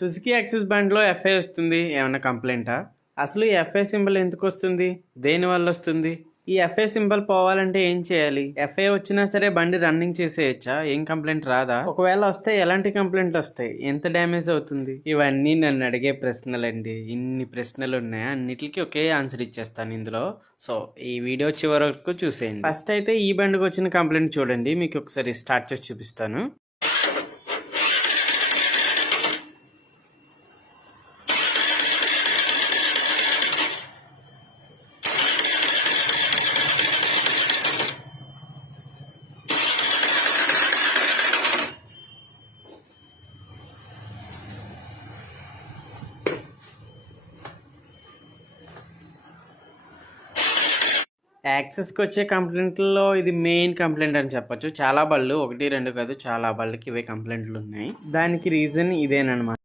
Suzuki axis బండిలో f i వస్తుంది, ఏమన్నా కంప్లైంటా? అసలు ఈ ఎఫ్ఐ సింబల్ ఎందుకు వస్తుంది, దేనివల్ల వస్తుంది? ఈ ఎఫ్ఐ సింబల్ పోవాలంటే ఏం చేయాలి? ఎఫ్ఐ వచ్చినా సరే బండి రన్నింగ్ చేసేయచ్చా? ఏం కంప్లైంట్ రాదా? ఒకవేళ వస్తే ఎలాంటి కంప్లైంట్ వస్తాయి? ఎంత డ్యామేజ్ అవుతుంది? ఇవన్నీ నన్ను అడిగే ప్రశ్నలండి. ఇన్ని ప్రశ్నలు ఉన్నాయి, అన్నిటికీ ఒకే ఆన్సర్ ఇచ్చేస్తాను ఇందులో. సో ఈ వీడియో చివరి వరకు చూసేయండి. ఫస్ట్ అయితే ఈ బండికి వచ్చిన కంప్లైంట్ చూడండి, మీకు ఒకసారి స్టార్ట్ చేసి చూపిస్తాను. యాక్సెస్కి వచ్చే కంప్లైంట్లలో ఇది మెయిన్ కంప్లైంట్ అని చెప్పొచ్చు. చాలా బళ్ళు, 1, 2 కాదు, చాలా బళ్ళకి ఇవే కంప్లైంట్లు ఉన్నాయి. దానికి రీజన్ ఇదేనమాట.